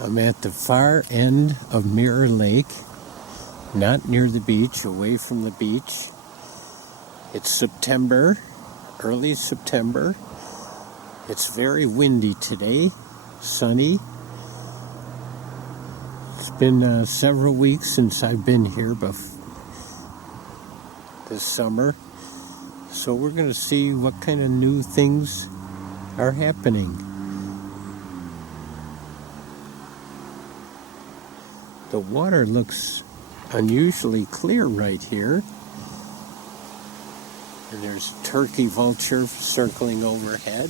I'm at the far end of Mirror Lake, not near the beach, away from the beach. It's September, early September. It's very windy today, sunny. It's been several weeks since I've been here this summer. So we're going to see what kind of new things are happening. The water looks unusually clear right here. And there's a turkey vulture circling overhead.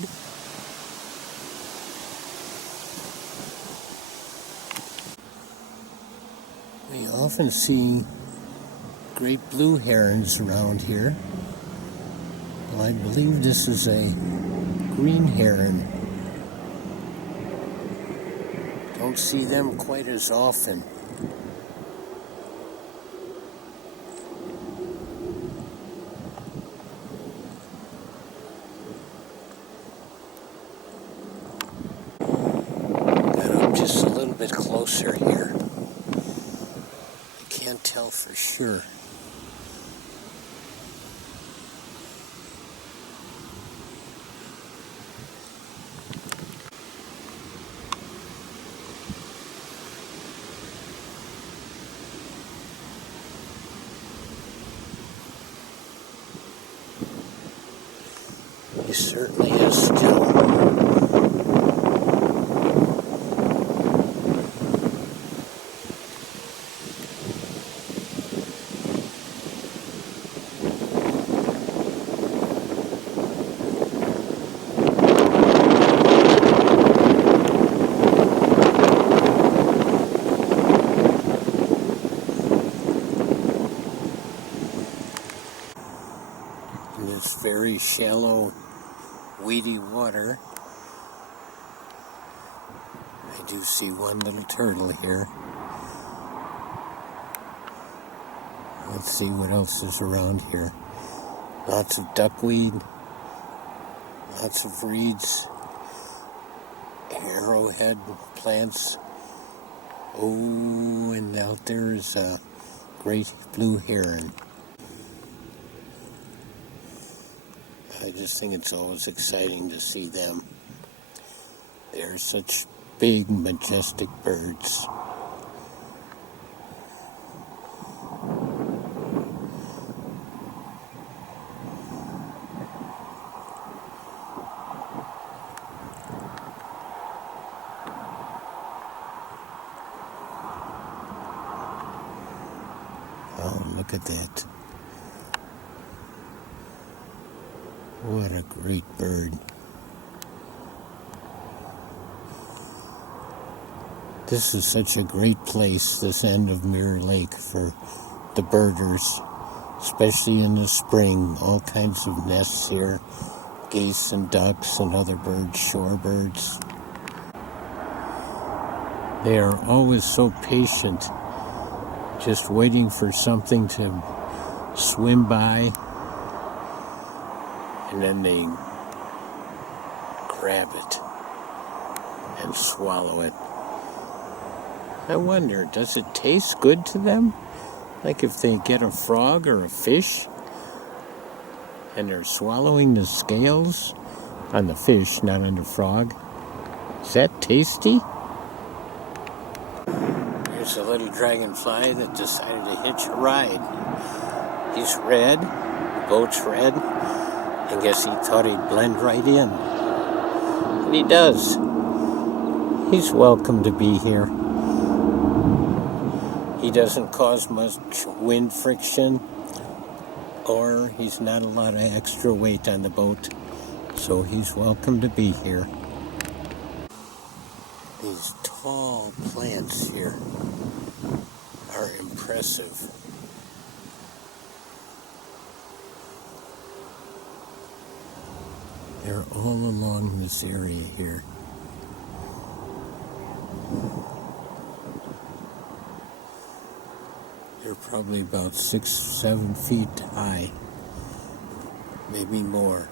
We often see great blue herons around here. Well, I believe this is a green heron. Don't see them quite as often. Got up just a little bit closer here. I can't tell for sure. He certainly is still. In this very shallow, weedy water, I do see one little turtle here. Let's see what else is around here. Lots of duckweed, lots of reeds, arrowhead plants. Oh, and out there is a great blue heron. I just think it's always exciting to see them. They're such big, majestic birds. Oh, look at that. What a great bird. This is such a great place, this end of Mirror Lake, for the birders, especially in the spring. All kinds of nests here, geese and ducks and other birds, shorebirds. They are always so patient, just waiting for something to swim by, and then they grab it and swallow it. I wonder, does it taste good to them? Like if they get a frog or a fish and they're swallowing the scales on the fish, not on the frog. Is that tasty? Here's a little dragonfly that decided to hitch a ride. He's red, the boat's red. I guess he thought he'd blend right in. And he does. He's welcome to be here. He doesn't cause much wind friction, or he's not a lot of extra weight on the boat, so he's welcome to be here. These tall plants here are impressive. They're all along this area here. They're probably about 6-7 feet high, maybe more,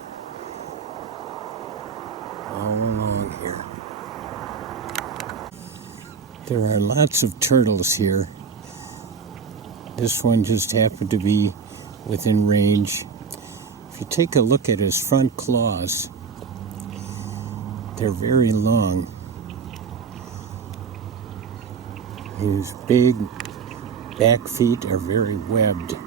all along here. There are lots of turtles here. This one just happened to be within range. If you take a look at his front claws, they're very long. His big back feet are very webbed.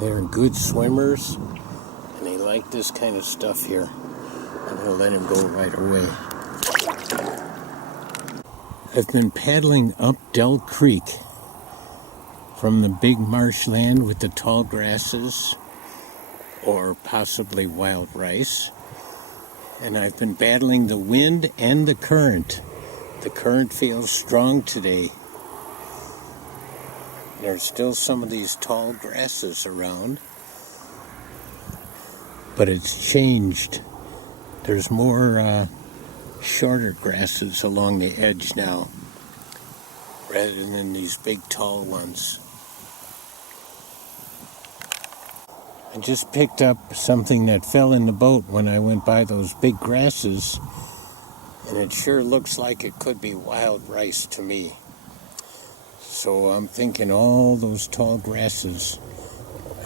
They're good swimmers, and they like this kind of stuff here. I'm going to let him go right away. I've been paddling up Dell Creek from the big marshland with the tall grasses, or possibly wild rice. And I've been battling the wind and the current. The current feels strong today. There's still some of these tall grasses around, but it's changed. There's more shorter grasses along the edge now, rather than these big tall ones. I just picked up something that fell in the boat when I went by those big grasses, and it sure looks like it could be wild rice to me. So I'm thinking all those tall grasses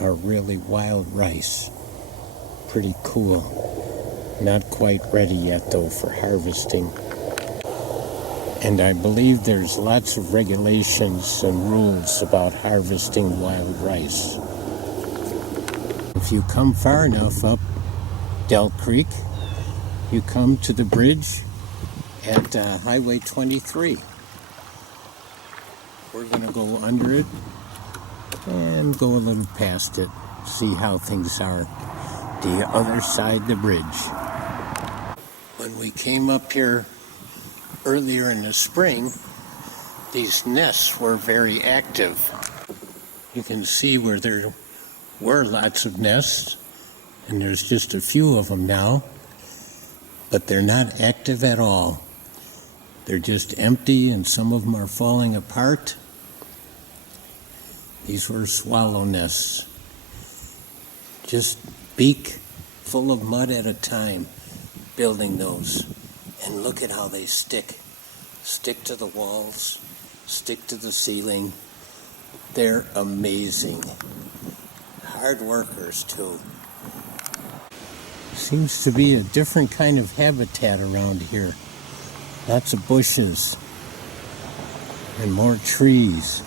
are really wild rice. Pretty cool. Not quite ready yet though for harvesting. And I believe there's lots of regulations and rules about harvesting wild rice. If you come far enough up Dell Creek, you come to the bridge at Highway 23. We're going to go under it and go a little past it, see how things are the other side of the bridge. When we came up here earlier in the spring, these nests were very active. You can see where there were lots of nests, and there's just a few of them now, but they're not active at all. They're just empty, and some of them are falling apart. These were swallow nests. Just beak full of mud at a time, building those. And look at how they stick. Stick to the walls, stick to the ceiling. They're amazing. Hard workers, too. Seems to be a different kind of habitat around here. Lots of bushes and more trees.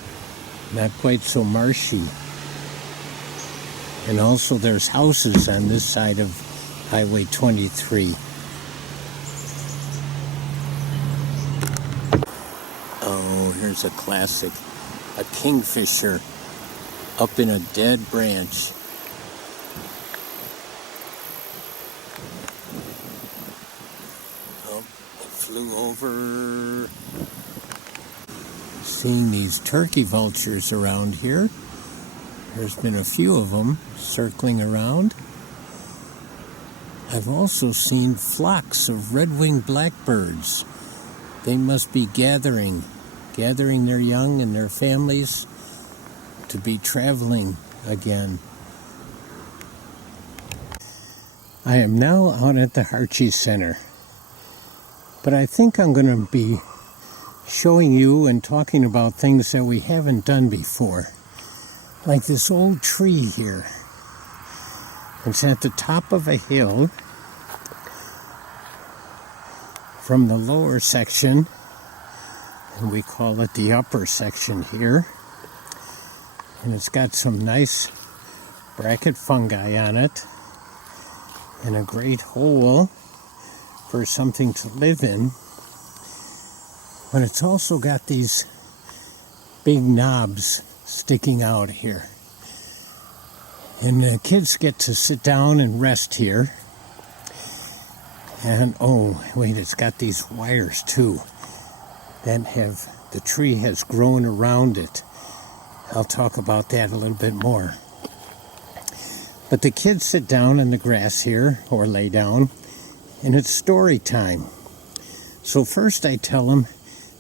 Not quite so marshy. And also there's houses on this side of Highway 23. Oh, here's a classic. A kingfisher up in a dead branch. Oh, it flew over. Seeing these turkey vultures around here. There's been a few of them circling around. I've also seen flocks of red-winged blackbirds. They must be gathering their young and their families to be traveling again. I am now out at the HARTJE Center, but I think I'm going to be showing you and talking about things that we haven't done before. Like this old tree here. It's at the top of a hill from the lower section, and we call it the upper section here. And it's got some nice bracket fungi on it and a great hole for something to live in. But it's also got these big knobs sticking out here. And the kids get to sit down and rest here. And oh, wait, it's got these wires too that the tree has grown around it. I'll talk about that a little bit more. But the kids sit down in the grass here, or lay down, and it's story time. So first I tell them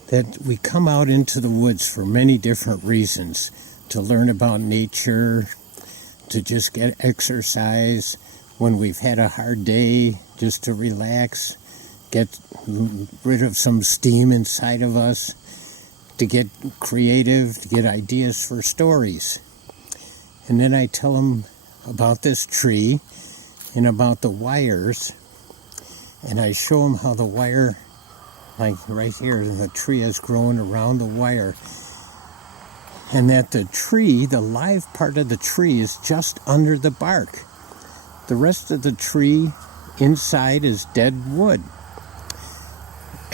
that we come out into the woods for many different reasons. To learn about nature, to just get exercise when we've had a hard day, just to relax. get rid of some steam inside of us, to get creative, to get ideas for stories. And then I tell them about this tree and about the wires, and I show them how the wire, like right here, the tree has grown around the wire, and that the tree, the live part of the tree, is just under the bark. The rest of the tree inside is dead wood.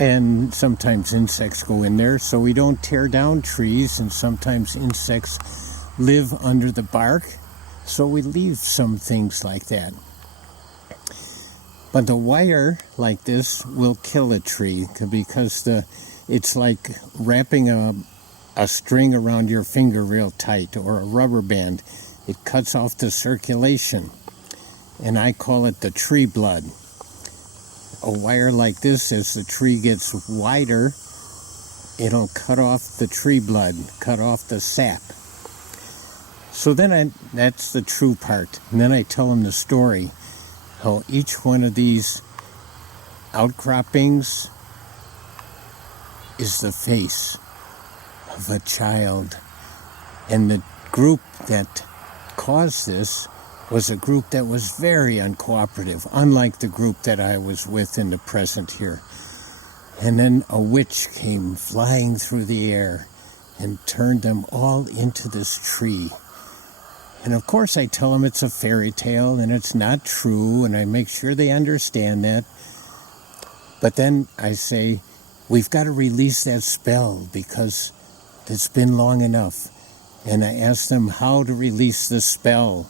And sometimes insects go in there, so we don't tear down trees, and sometimes insects live under the bark, so we leave some things like that. But the wire like this will kill a tree, because it's like wrapping a string around your finger real tight, or a rubber band. It cuts off the circulation, and I call it the tree blood. A wire like this, as the tree gets wider, it'll cut off the tree blood, cut off the sap. So then that's the true part. And then I tell them the story, how each one of these outcroppings is the face of a child. And the group that caused this was a group that was very uncooperative, unlike the group that I was with in the present here. And then a witch came flying through the air and turned them all into this tree. And of course I tell them it's a fairy tale and it's not true, and I make sure they understand that. But then I say, we've got to release that spell because it's been long enough. And I ask them how to release the spell.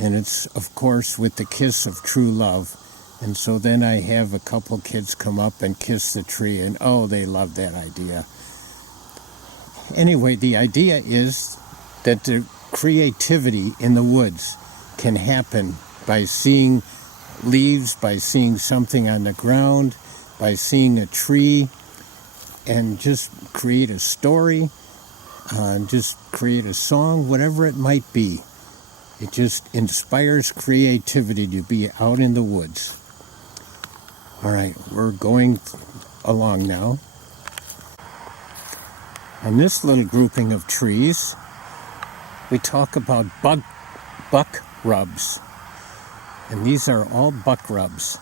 And it's, of course, with the kiss of true love. And so then I have a couple kids come up and kiss the tree, and oh, they love that idea. Anyway, the idea is that the creativity in the woods can happen by seeing leaves, by seeing something on the ground, by seeing a tree, and just create a story, just create a song, whatever it might be. It just inspires creativity to be out in the woods. All right, we're going along now. On this little grouping of trees, we talk about buck rubs. And these are all buck rubs.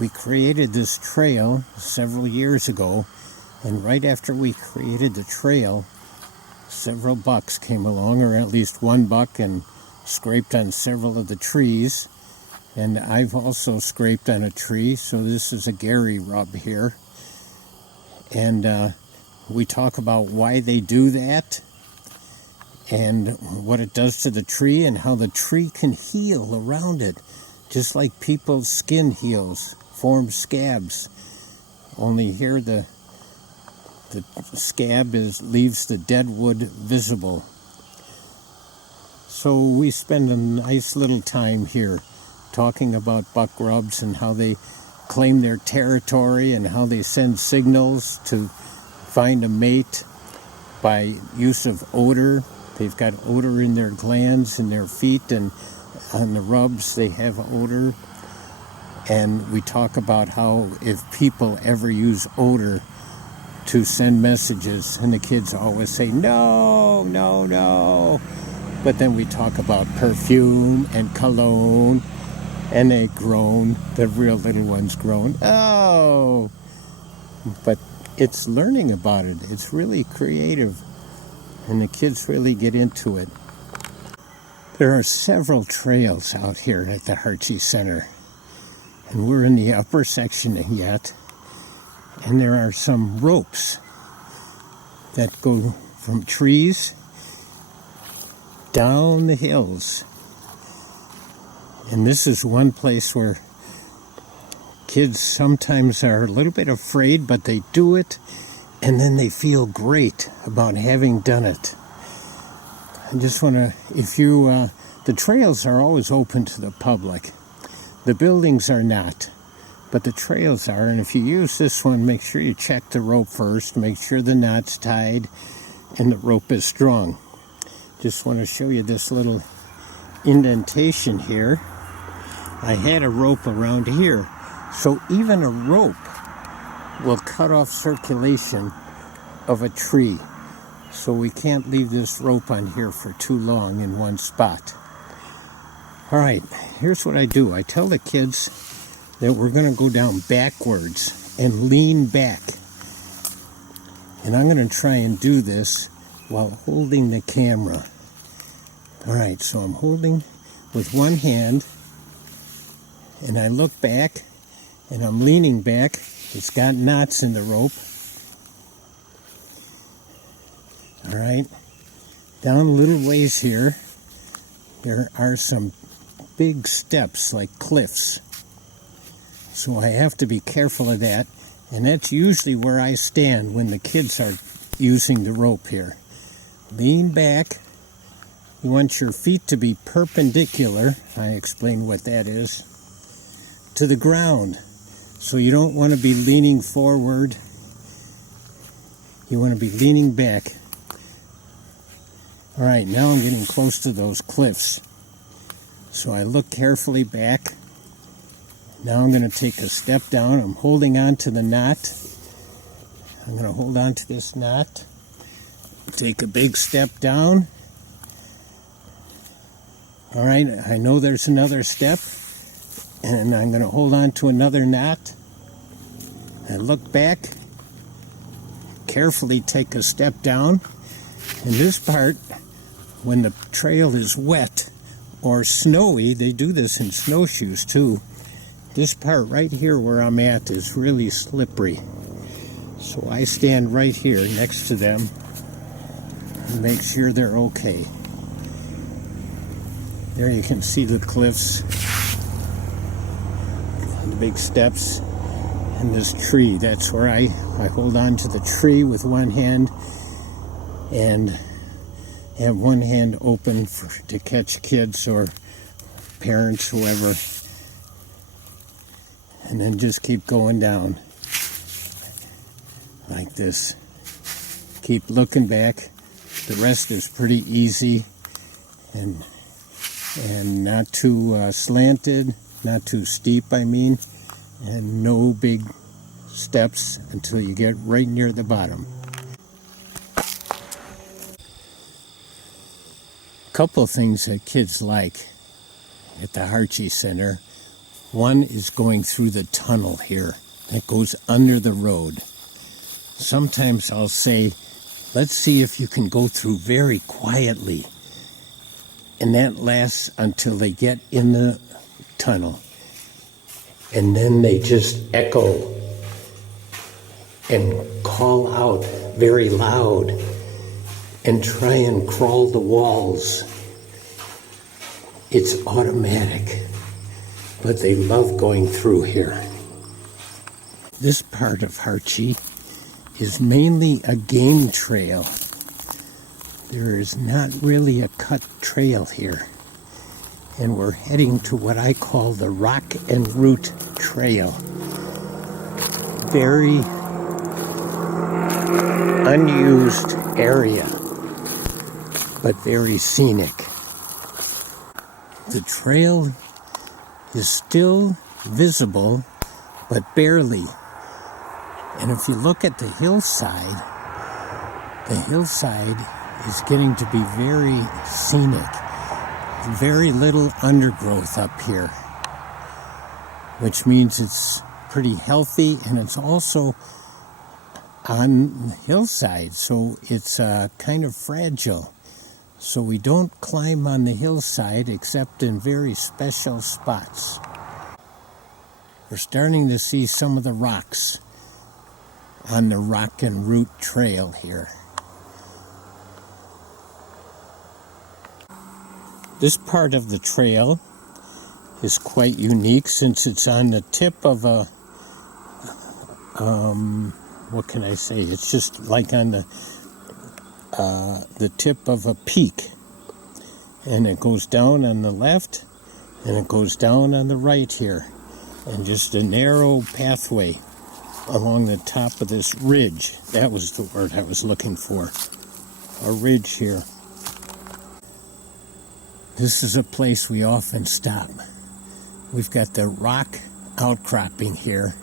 We created this trail several years ago, and right after we created the trail, several bucks came along, or at least one buck, and scraped on several of the trees. And I've also scraped on a tree, so this is a Gary rub here. And we talk about why they do that, and what it does to the tree, and how the tree can heal around it, just like people's skin heals, forms scabs. Only here the scab leaves the dead wood visible. So we spend a nice little time here talking about buck rubs and how they claim their territory and how they send signals to find a mate by use of odor. They've got odor in their glands, in their feet, and on the rubs they have odor. And we talk about how if people ever use odor to send messages, and the kids always say, no, no, no. But then we talk about perfume and cologne, and they groan, the real little ones groan, oh. But it's learning about it. It's really creative, and the kids really get into it. There are several trails out here at the HARTJE Center, and we're in the upper section yet, and there are some ropes that go from trees down the hills. And this is one place where kids sometimes are a little bit afraid, but they do it, and then they feel great about having done it. I just want to, the trails are always open to the public. The buildings are not, but the trails are. And if you use this one, make sure you check the rope first, make sure the knot's tied and the rope is strong. Just want to show you this little indentation here. I had a rope around here, So even a rope will cut off circulation of a tree. So we can't leave this rope on here for too long in one spot. All right, here's what I do. I tell the kids that we're going to go down backwards and lean back. And I'm going to try and do this while holding the camera. All right, so I'm holding with one hand, and I look back, and I'm leaning back. It's got knots in the rope. All right, down a little ways here, there are some big steps like cliffs. So I have to be careful of that. And that's usually where I stand when the kids are using the rope here. Lean back. You want your feet to be perpendicular. I explain what that is. To the ground. So you don't want to be leaning forward. You want to be leaning back. All right, now I'm getting close to those cliffs. So I look carefully back. Now I'm going to take a step down. I'm holding on to the knot. I'm going to hold on to this knot. Take a big step down. All right, I know there's another step. And I'm going to hold on to another knot. I look back. Carefully take a step down. And this part, when the trail is wet or snowy, they do this in snowshoes too. This part right here where I'm at is really slippery. So I stand right here next to them and make sure they're okay. There you can see the cliffs, the big steps, and this tree. That's where I hold on to the tree with one hand and have one hand open to catch kids or parents, whoever. And then just keep going down like this. Keep looking back. The rest is pretty easy and not too slanted, not too steep, I mean, and no big steps until you get right near the bottom. A couple of things that kids like at the HARTJE Center. One is going through the tunnel here that goes under the road. Sometimes I'll say, let's see if you can go through very quietly. And that lasts until they get in the tunnel. And then they just echo and call out very loud and try and crawl the walls. It's automatic. But they love going through here. This part of HARTJE is mainly a game trail. There is not really a cut trail here. And we're heading to what I call the Rock and Root Trail. Very unused area, but very scenic. The trail is still visible, but barely. And if you look at the hillside is getting to be very scenic. Very little undergrowth up here, which means it's pretty healthy, and it's also on the hillside, so it's kind of fragile. So we don't climb on the hillside except in very special spots. We're starting to see some of the rocks on the Rock and Root Trail here. This part of the trail is quite unique since it's on the tip of a, what can I say? It's just like on the tip of a peak. And it goes down on the left and it goes down on the right here. And just a narrow pathway along the top of this ridge. That was the word I was looking for. A ridge here. This is a place we often stop. We've got the Rock outcropping here.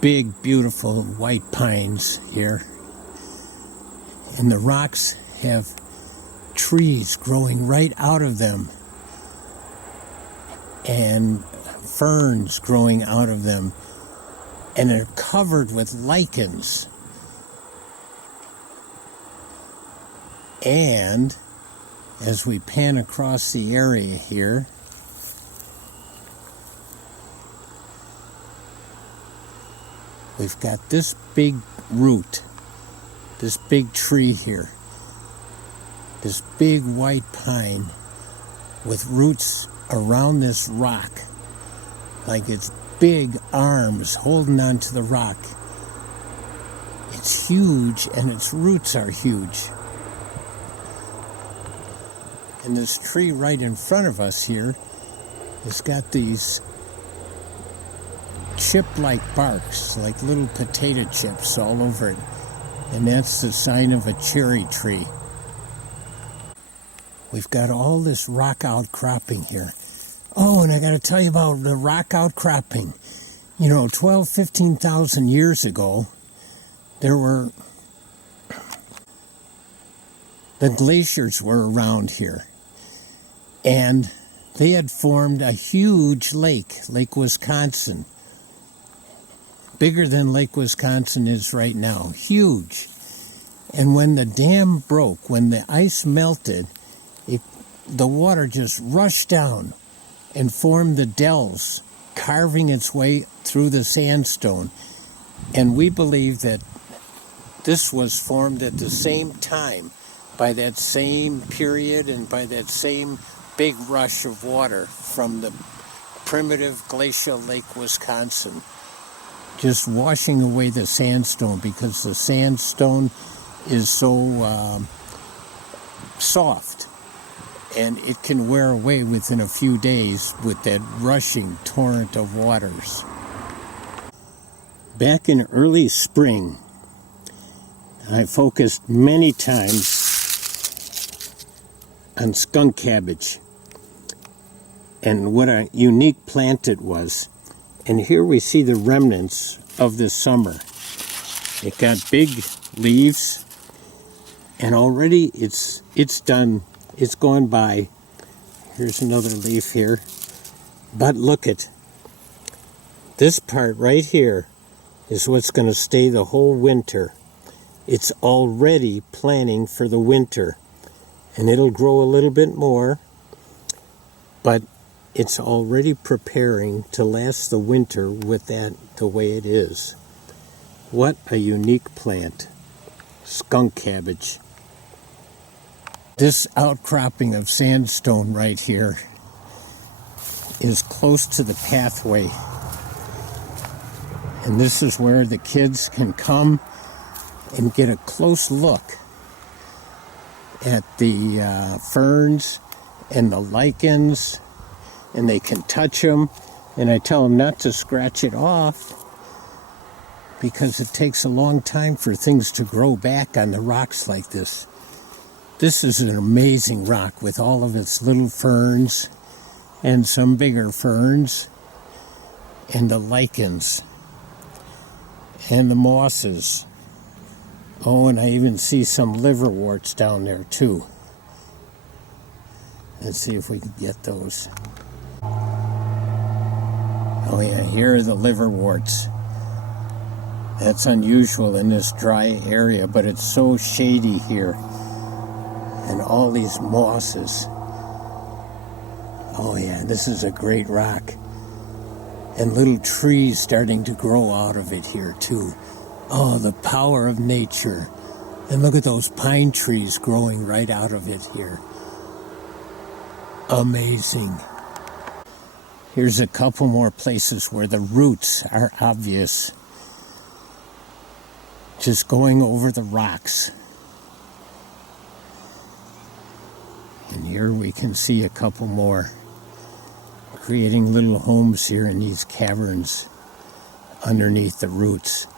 Big, beautiful white pines here. And the rocks have trees growing right out of them. And ferns growing out of them. And they're covered with lichens. And as we pan across the area here, we've got this big root, this big tree here, this big white pine with roots around this rock, like it's big arms holding onto the rock. It's huge, and its roots are huge. And this tree right in front of us here has got these chip-like barks, like little potato chips all over it. And that's the sign of a cherry tree. We've got all this rock outcropping here. Oh, and I got to tell you about the rock outcropping. 12, 15,000 years ago, the glaciers were around here. And they had formed a huge lake, Lake Wisconsin. Bigger than Lake Wisconsin is right now. Huge. And when the dam broke, when the ice melted, the water just rushed down and formed the dells, carving its way through the sandstone. And we believe that this was formed at the same time, by that same period and by that same big rush of water from the primitive glacial Lake Wisconsin, just washing away the sandstone, because the sandstone is so soft and it can wear away within a few days with that rushing torrent of waters. Back in early spring, I focused many times on skunk cabbage and what a unique plant it was. And here we see the remnants of this summer. It got big leaves, and already it's done. It's gone by. Here's another leaf here. But look at this part right here is what's going to stay the whole winter. It's already planning for the winter, and it'll grow a little bit more, but it's already preparing to last the winter with that the way it is. What a unique plant. Skunk cabbage. This outcropping of sandstone right here is close to the pathway. And this is where the kids can come and get a close look at the ferns and the lichens, and they can touch them, and I tell them not to scratch it off because it takes a long time for things to grow back on the rocks like this. This is an amazing rock with all of its little ferns and some bigger ferns and the lichens and the mosses. Oh, and I even see some liverworts down there too. Let's see if we can get those. Oh yeah, here are the liverworts. That's unusual in this dry area, but it's so shady here. And all these mosses. Oh yeah, this is a great rock. And little trees starting to grow out of it here too. Oh, the power of nature. And look at those pine trees growing right out of it here. Amazing. Here's a couple more places where the roots are obvious. Just going over the rocks. And here we can see a couple more, creating little homes here in these caverns underneath the roots.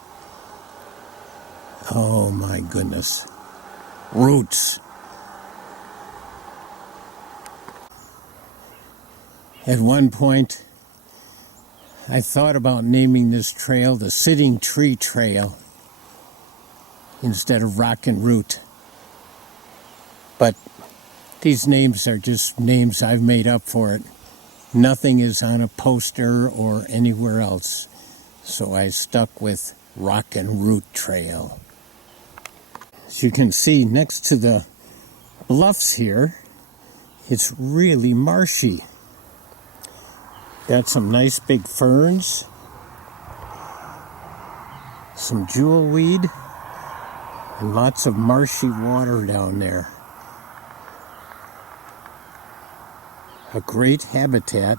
Oh my goodness. Roots. At one point, I thought about naming this trail the Sitting Tree Trail instead of Rock and Root. But these names are just names I've made up for it. Nothing is on a poster or anywhere else. So I stuck with Rock and Root Trail. As you can see, next to the bluffs here, it's really marshy. Got some nice big ferns, some jewelweed, and lots of marshy water down there. A great habitat,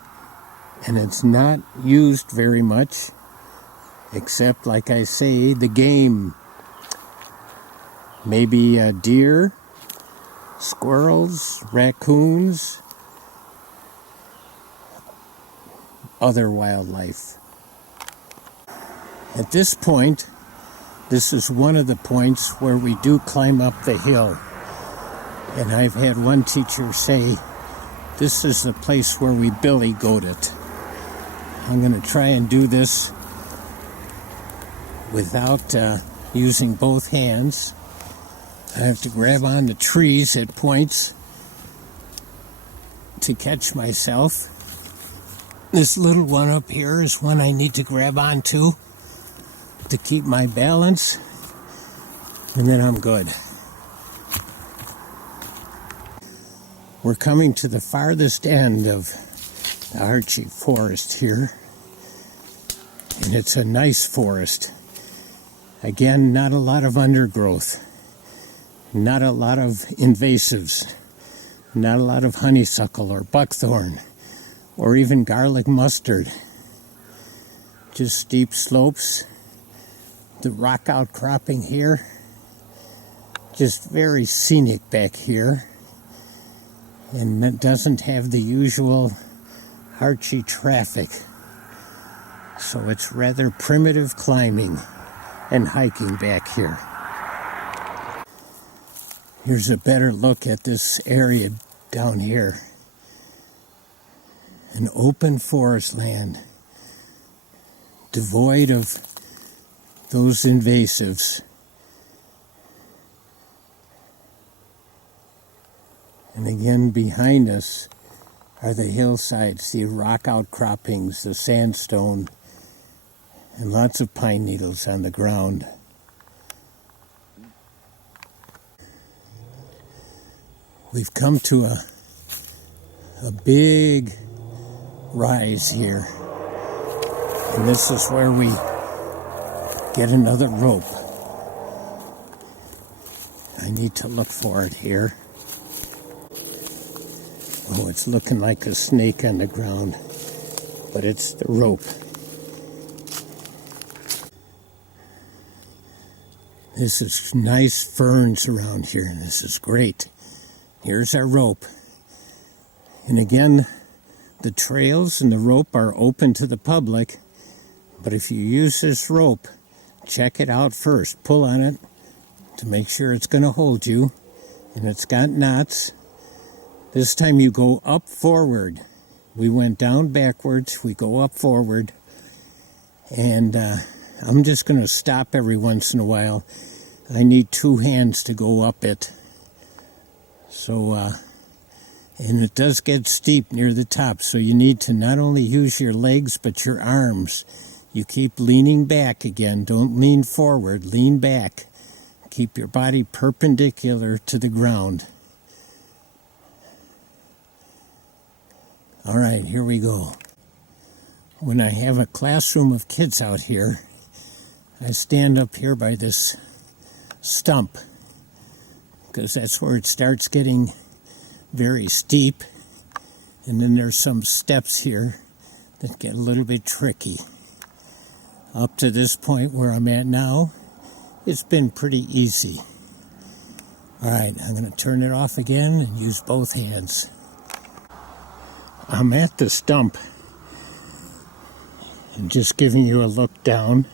and it's not used very much, except, like I say, the game. Maybe deer, squirrels, raccoons, other wildlife. At this point, this is one of the points where we do climb up the hill. And I've had one teacher say, this is the place where we billy goat it. I'm going to try and do this without using both hands. I have to grab on the trees at points to catch myself. This little one up here is one I need to grab onto to keep my balance, and then I'm good. We're coming to the farthest end of the HARTJE forest here, and it's a nice forest. Again, not a lot of undergrowth. Not a lot of invasives, not a lot of honeysuckle or buckthorn, or even garlic mustard. Just steep slopes, the rock outcropping here, just very scenic back here, and it doesn't have the usual HARTJE traffic. So it's rather primitive climbing and hiking back here. Here's a better look at this area down here. An open forest land, devoid of those invasives. And again, behind us are the hillsides, the rock outcroppings, the sandstone, and lots of pine needles on the ground. We've come to a big rise here, and this is where we get another rope. I need to look for it here. Oh, it's looking like a snake on the ground, but it's the rope. This is nice ferns around here, and this is great. Here's our rope. And again, the trails and the rope are open to the public, but if you use this rope, check it out first. Pull on it to make sure it's going to hold you, and it's got knots. This time you go up forward. We went down backwards, we go up forward, and I'm just going to stop every once in a while. I need two hands to go up it. So, and it does get steep near the top, so you need to not only use your legs, but your arms. You keep leaning back again. Don't lean forward, lean back. Keep your body perpendicular to the ground. All right, here we go. When I have a classroom of kids out here, I stand up here by this stump, because that's where it starts getting very steep, and then there's some steps here that get a little bit tricky. Up to this point where I'm at now, it's been pretty easy. All right, I'm going to turn it off again and use both hands. I'm at the stump and just giving you a look down.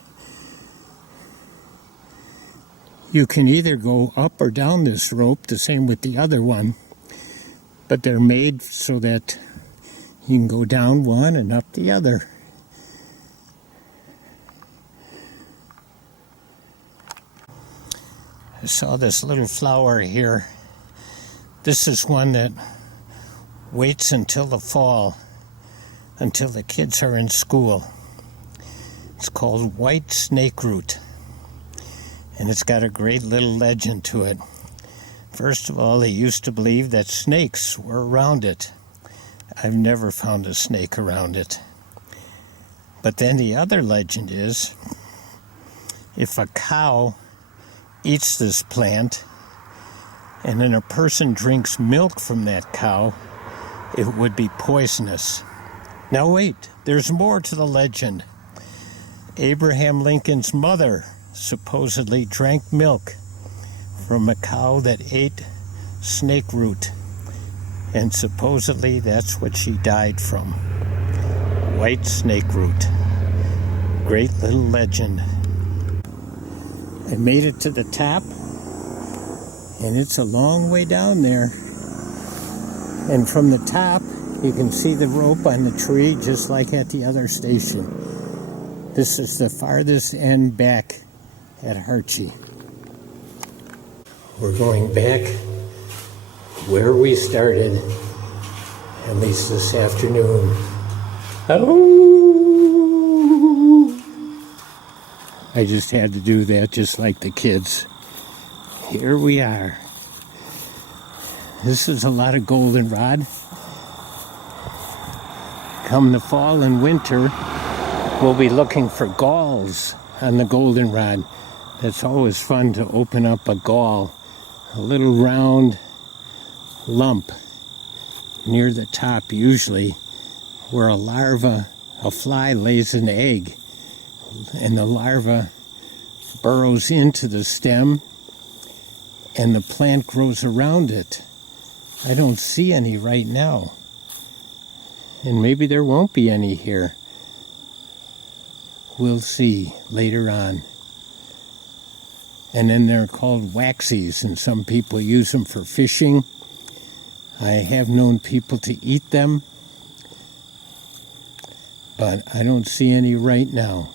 You can either go up or down this rope, the same with the other one, but they're made so that you can go down one and up the other. I saw this little flower here. This is one that waits until the fall, until the kids are in school. It's called white snakeroot, and it's got a great little legend to it. First of all, they used to believe that snakes were around it. I've never found a snake around it. But then the other legend is, if a cow eats this plant and then a person drinks milk from that cow, it would be poisonous. Now wait, there's more to the legend. Abraham Lincoln's mother supposedly drank milk from a cow that ate snake root, and supposedly that's what she died from. White snake root. Great little legend. I made it to the top, and it's a long way down there. And from the top, you can see the rope on the tree just like at the other station. This is the farthest end back at HARTJE. We're going back where we started, at least this afternoon. Oh! I just had to do that just like the kids. Here we are. This is a lot of goldenrod. Come the fall and winter, we'll be looking for galls on the goldenrod. That's always fun to open up a gall, a little round lump near the top usually, where a fly lays an egg, and the larva burrows into the stem and the plant grows around it. I don't see any right now, and maybe there won't be any here. We'll see later on. And then they're called waxies, and some people use them for fishing. I have known people to eat them, but I don't see any right now.